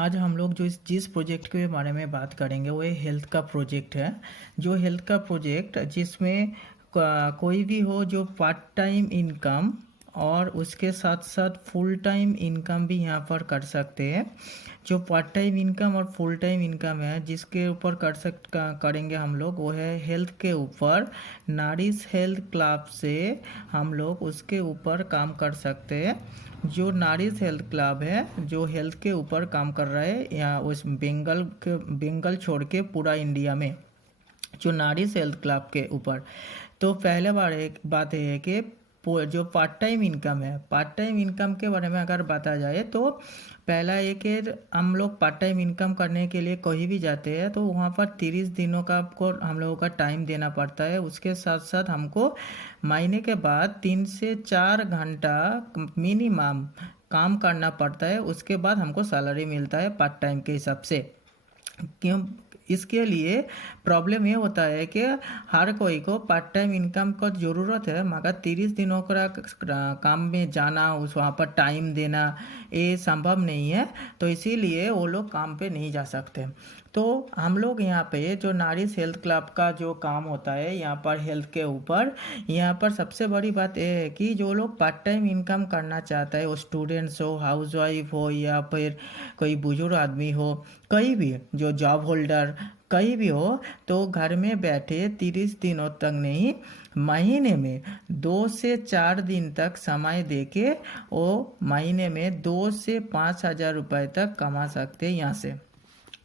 आज हम लोग जो इस जिस प्रोजेक्ट के बारे में बात करेंगे वो हेल्थ का प्रोजेक्ट है। जो हेल्थ का प्रोजेक्ट जिसमें कोई भी हो जो पार्ट टाइम इनकम और उसके साथ साथ फुल टाइम इनकम भी यहाँ पर कर सकते हैं। जो पार्ट टाइम इनकम और फुल टाइम इनकम है जिसके ऊपर करेंगे हम लोग वो है हेल्थ के ऊपर। नारिश हेल्थ क्लब से हम लोग उसके ऊपर काम कर सकते हैं। जो नारिश हेल्थ क्लब है जो हेल्थ के ऊपर काम कर रहा है यहाँ उस बंगाल छोड़ के पूरा इंडिया में जो नारिश हेल्थ क्लब के ऊपर। तो पहले बार एक बात है कि जो पार्ट टाइम इनकम है, पार्ट टाइम इनकम के बारे में अगर बता जाए तो पहला एक है हम लोग पार्ट टाइम इनकम करने के लिए कहीं भी जाते हैं तो वहाँ पर 30 दिनों का आपको हम लोगों का टाइम देना पड़ता है। उसके साथ साथ हमको महीने के बाद 3 से 4 घंटा मिनिमम काम करना पड़ता है। उसके बाद हमको सैलरी मिलता है पार्ट टाइम के हिसाब से। क्यों? इसके लिए प्रॉब्लम ये होता है कि हर कोई को पार्ट टाइम इनकम को ज़रूरत है, मगर 30 दिनों का काम में जाना उस वहाँ पर टाइम देना ये संभव नहीं है। तो इसीलिए वो लोग काम पे नहीं जा सकते। तो हम लोग यहाँ पे जो नारिश हेल्थ क्लब का जो काम होता है यहाँ पर हेल्थ के ऊपर, यहाँ पर सबसे बड़ी बात ये है कि जो लोग पार्ट टाइम इनकम करना चाहता है वो स्टूडेंट्स हो, हाउसवाइफ हो या फिर कोई बुजुर्ग आदमी हो, कहीं भी जो जॉब होल्डर कहीं भी हो, तो घर में बैठे 30 दिनों तक नहीं, महीने में 2 से 4 दिन तक समय देके वो महीने में 2 से 5 हज़ार रुपये तक कमा सकते हैं यहाँ से।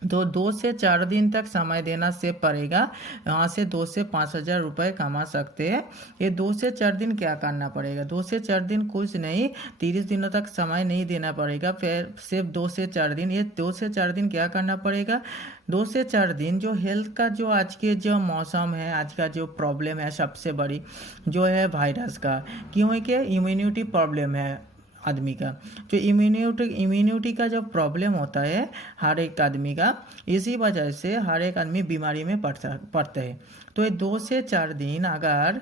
तो 2 से 4 दिन तक समय देना से पड़ेगा, यहाँ से 2 से 5 हज़ार रुपये कमा सकते हैं। ये 2 से 4 दिन क्या करना पड़ेगा? 2 से 4 दिन कुछ नहीं, 30 दिनों तक समय नहीं देना पड़ेगा, फिर सिर्फ 2 से 4 दिन। ये 2 से 4 दिन क्या करना पड़ेगा? 2 से 4 दिन जो हेल्थ का जो आज के जो मौसम है, आज का जो प्रॉब्लम है सबसे बड़ी जो है वायरस का, क्योंकि इम्यूनिटी प्रॉब्लम है आदमी का। जो इम्यूनिटी का जो प्रॉब्लम होता है हर एक आदमी का, इसी वजह से हर एक आदमी बीमारी में पड़ते हैं। तो ये 2 से 4 दिन अगर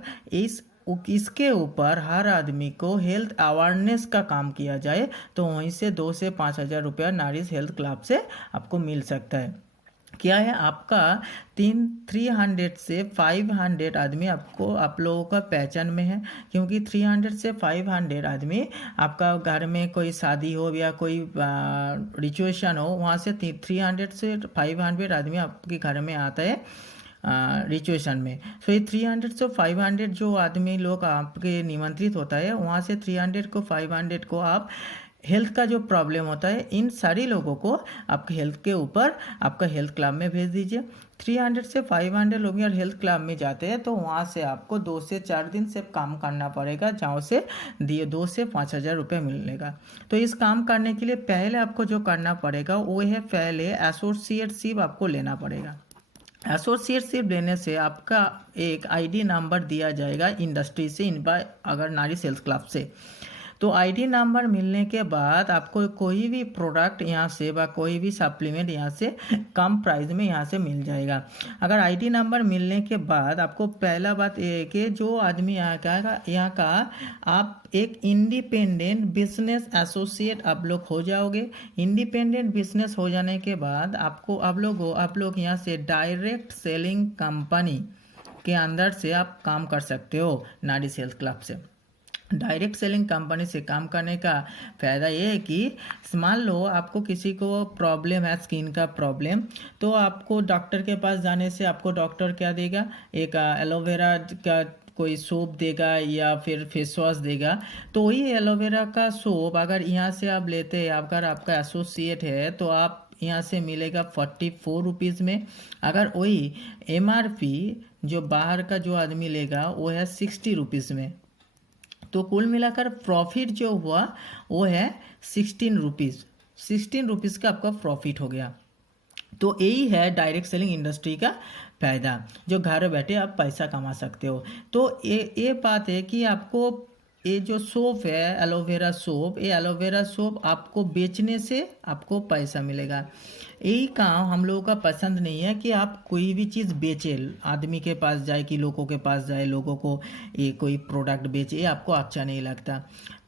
इसके ऊपर हर आदमी को हेल्थ अवेयरनेस का काम किया जाए तो वहीं से 2 से 5 हज़ार रुपया नारिश हेल्थ क्लब से आपको मिल सकता है। क्या है आपका 300 से 500 आदमी आपको आप लोगों का पहचान में है, क्योंकि 300 से 500 आदमी आपका घर में कोई शादी हो या कोई रिचुएशन हो, वहाँ से 300 से 500 आदमी आपके घर में आता है रिचुएशन में। सो ये 300 से 500 जो आदमी लोग आपके निमंत्रित होता है, वहाँ से 300 को 500 को आप हेल्थ का जो प्रॉब्लम होता है इन सारी लोगों को आपके हेल्थ के ऊपर आपका हेल्थ क्लब में भेज दीजिए। 300 से 500 लोग यार हेल्थ क्लब में जाते हैं तो वहाँ से आपको 2 से 4 दिन से काम करना पड़ेगा, जहाँ से 2 से 5 हज़ार रुपये मिलेगा। तो इस काम करने के लिए पहले आपको जो करना पड़ेगा वो है पहले एसोसिएटशिप आपको लेना पड़ेगा। एसोसिएटशिप लेने से आपका एक आईडी नंबर दिया जाएगा इंडस्ट्री से, अगर नारिश हेल्थ क्लब से। तो आईडी नंबर मिलने के बाद आपको कोई भी प्रोडक्ट यहाँ से व कोई भी सप्लीमेंट यहाँ से कम प्राइस में यहाँ से मिल जाएगा। अगर आईडी नंबर मिलने के बाद आपको पहला बात ये है कि जो आदमी यहाँ का आप एक इंडिपेंडेंट बिजनेस एसोसिएट आप लोग हो जाओगे। इंडिपेंडेंट बिजनेस हो जाने के बाद आपको आप लोग यहाँ से डायरेक्ट सेलिंग कंपनी के अंदर से आप काम कर सकते हो नारिश हेल्थ क्लब से। डायरेक्ट सेलिंग कंपनी से काम करने का फ़ायदा ये है कि मान लो आपको किसी को प्रॉब्लम है स्किन का प्रॉब्लम, तो आपको डॉक्टर के पास जाने से आपको डॉक्टर क्या देगा, एक एलोवेरा का कोई सोप देगा या फिर फेस वॉश देगा। तो वही एलोवेरा का सोप अगर यहाँ से आप लेते हैं, अगर आपका एसोसिएट है तो आप यहाँ से मिलेगा 44 रुपीज़ में। अगर वही MRP जो बाहर का जो आदमी लेगा वो है 60 रुपीज़ में। तो कुल मिलाकर प्रॉफिट जो हुआ वो है 16 रुपीज़। 16 रुपीज़ का आपका प्रॉफिट हो गया। तो यही है डायरेक्ट सेलिंग इंडस्ट्री का फ़ायदा, जो घर बैठे आप पैसा कमा सकते हो। तो ये बात है कि आपको ये जो सोप है एलोवेरा सोप, ये एलोवेरा सोप आपको बेचने से आपको पैसा मिलेगा। यही काम हम लोगों का पसंद नहीं है कि आप कोई भी चीज़ बेचे, आदमी के पास जाए कि लोगों के पास जाए, लोगों को ये कोई प्रोडक्ट बेचे, ये आपको अच्छा नहीं लगता।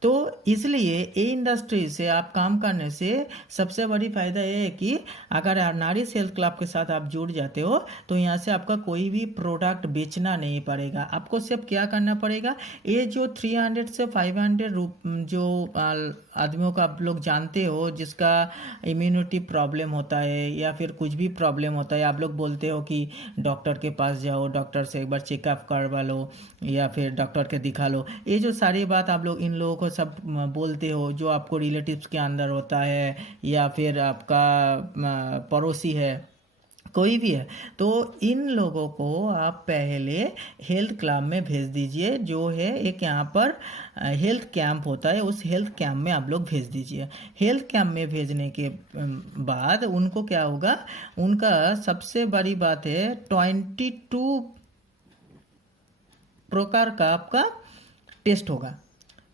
तो इसलिए ये इंडस्ट्री से आप काम करने से सबसे बड़ी फ़ायदा ये है कि अगर नारी सेल्स क्लब के साथ आप जुड़ जाते हो तो यहाँ से आपका कोई भी प्रोडक्ट बेचना नहीं पड़ेगा। आपको सिर्फ क्या करना पड़ेगा, ये जो 300 से 500 जो आदमियों को आप लोग जानते हो जिसका इम्यूनिटी प्रॉब्लम होता है या फिर कुछ भी प्रॉब्लम होता है, आप लोग बोलते हो कि डॉक्टर के पास जाओ, डॉक्टर से एक बार चेकअप करवा लो या फिर डॉक्टर के दिखा लो, ये जो सारी बात आप लोग इन लोगों को सब बोलते हो जो आपको रिलेटिव्स के अंदर होता है या फिर आपका पड़ोसी है, कोई भी है, तो इन लोगों को आप पहले हेल्थ क्लब में भेज दीजिए। जो है एक यहाँ पर हेल्थ कैंप होता है, उस हेल्थ कैंप में आप लोग भेज दीजिए। हेल्थ कैंप में भेजने के बाद उनको क्या होगा, उनका सबसे बड़ी बात है 22 प्रकार का आपका टेस्ट होगा।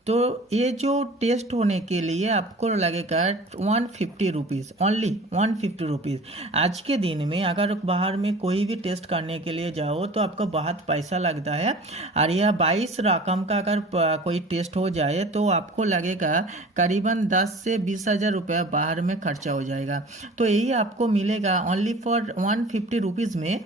तो ये जो टेस्ट होने के लिए आपको लगेगा 150 रुपीज़, ओनली 150 रुपीज़। आज के दिन में अगर बाहर में कोई भी टेस्ट करने के लिए जाओ तो आपको बहुत पैसा लगता है, और यह 22 रकम का अगर कोई टेस्ट हो जाए तो आपको लगेगा करीबन 10 से 20 हज़ार रुपया बाहर में खर्चा हो जाएगा। तो यही आपको मिलेगा ओनली फॉर 150 रुपीज़ में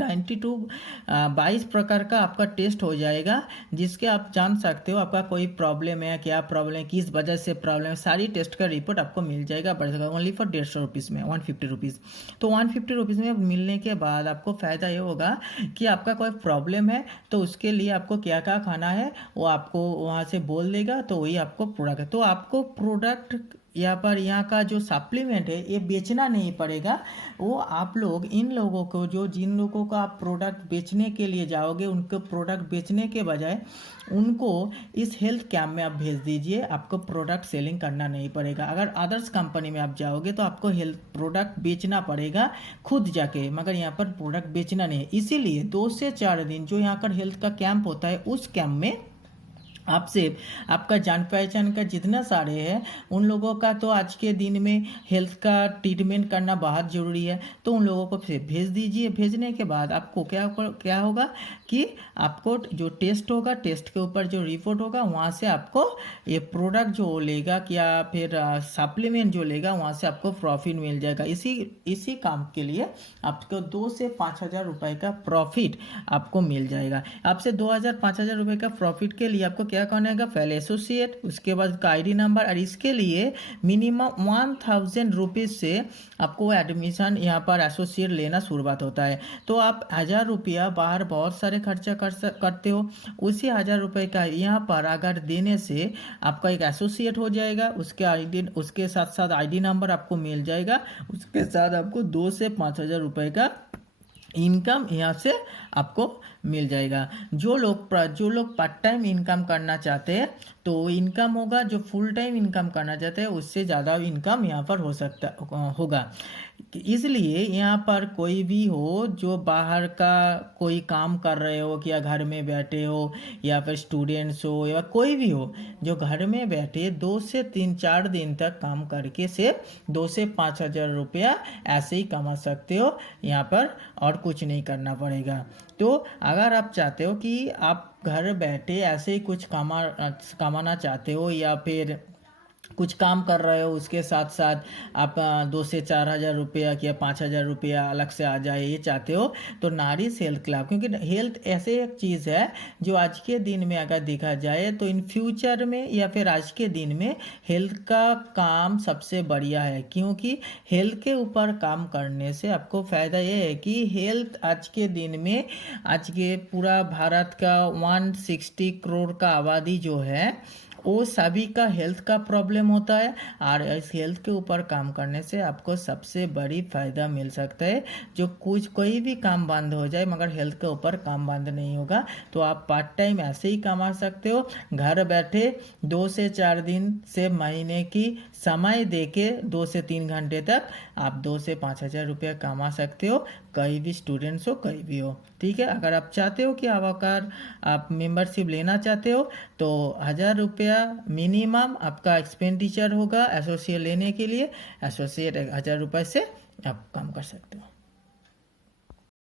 22 प्रकार का आपका टेस्ट हो जाएगा, जिसके आप जान सकते हो आपका कोई प्रॉब्लम है, क्या प्रॉब्लम है, किस वजह से प्रॉब्लम है, सारी टेस्ट का रिपोर्ट आपको मिल जाएगा ओनली फॉर 150 रुपीज़ में, 150 रुपीज़। तो 150 रुपीज़ में मिलने के बाद आपको फ़ायदा ये होगा कि आपका कोई प्रॉब्लम है तो उसके लिए आपको क्या क्या खाना है वो आपको वहाँ से बोल देगा, तो वही आपको प्रोडक्ट है। तो आपको प्रोडक्ट यहाँ का जो सप्लीमेंट है ये बेचना नहीं पड़ेगा। वो आप लोग इन लोगों को जिन लोगों को आप प्रोडक्ट बेचने के लिए जाओगे, उनको प्रोडक्ट बेचने के बजाय उनको इस हेल्थ कैंप में आप भेज दीजिए, आपको प्रोडक्ट सेलिंग करना नहीं पड़ेगा। अगर अदर्स कंपनी में आप जाओगे तो आपको हेल्थ प्रोडक्ट बेचना पड़ेगा खुद जाके, मगर यहाँ पर प्रोडक्ट बेचना नहीं है। इसीलिए 2 से 4 दिन जो यहाँ पर हेल्थ का कैंप होता है उस कैंप में आपसे आपका जान पहचान का जितना सारे हैं उन लोगों का तो आज के दिन में हेल्थ का ट्रीटमेंट करना बहुत ज़रूरी है, तो उन लोगों को फिर भेज दीजिए। भेजने के बाद आपको क्या होगा कि आपको जो टेस्ट होगा, टेस्ट के ऊपर जो रिपोर्ट होगा वहाँ से आपको ये प्रोडक्ट जो लेगा या फिर सप्लीमेंट जो लेगा वहाँ से आपको प्रॉफिट मिल जाएगा। इसी काम के लिए आपको 2 से 5 हज़ार रुपये का प्रॉफिट आपको मिल जाएगा। आपसे 2,000-5 हज़ार रुपये का प्रॉफिट के लिए आपको क्या करना है, पहले एसोसिएट, उसके बाद का आईडी नंबर, और इसके लिए मिनिमम 1000 रुपीज़ से आपको एडमिशन यहाँ पर एसोसिएट लेना शुरुआत होता है। तो आप 1000 रुपया बाहर बहुत सारे खर्चा करते हो, उसी 1000 रुपये का यहाँ पर अगर देने से आपका एक एसोसिएट हो जाएगा, उसके साथ साथ आईडी नंबर आपको मिल जाएगा, उसके साथ आपको 2 से 5 हज़ार रुपये का इनकम यहाँ से आपको मिल जाएगा। जो लोग पार्ट टाइम इनकम करना चाहते हैं तो इनकम होगा, जो फुल टाइम इनकम करना चाहते हैं उससे ज़्यादा इनकम यहाँ पर होगा। इसलिए यहाँ पर कोई भी हो जो बाहर का कोई काम कर रहे हो या घर में बैठे हो या फिर स्टूडेंट्स हो या कोई भी हो जो घर में बैठे 2 से 3-4 दिन तक काम करके से 2 से 5 हज़ार रुपया ऐसे ही कमा सकते हो यहाँ पर, और कुछ नहीं करना पड़ेगा। तो अगर आप चाहते हो कि आप घर बैठे ऐसे ही कुछ कमाना चाहते हो या फिर कुछ काम कर रहे हो उसके साथ साथ आप 2 से 4 हज़ार रुपया या 5 हज़ार रुपया अलग से आ जाए ये चाहते हो, तो नारी हेल्थ क्लब, क्योंकि हेल्थ ऐसे एक चीज़ है जो आज के दिन में अगर देखा जाए तो इन फ्यूचर में या फिर आज के दिन में हेल्थ का काम सबसे बढ़िया है। क्योंकि हेल्थ के ऊपर काम करने से आपको फ़ायदा ये है कि हेल्थ आज के दिन में, आज के पूरा भारत का 160 करोड़ का आबादी जो है वो सभी का हेल्थ का प्रॉब्लम होता है, और इस हेल्थ के ऊपर काम करने से आपको सबसे बड़ी फ़ायदा मिल सकता है। जो कोई भी काम बंद हो जाए मगर हेल्थ के ऊपर काम बंद नहीं होगा, तो आप पार्ट टाइम ऐसे ही कमा सकते हो घर बैठे। 2 से 4 दिन से महीने की समय देके 2 से 3 घंटे तक आप 2 से 5 हज़ार रुपया कमा सकते हो, कहीं भी स्टूडेंट्स हो कहीं भी हो। ठीक है, अगर आप चाहते हो कि आप मेंबरशिप लेना चाहते हो तो 1000 रुपया मिनिमम आपका एक्सपेंडिचर होगा एसोसिएट लेने के लिए। एसोसिएट 1000 रुपये से आप काम कर सकते हो।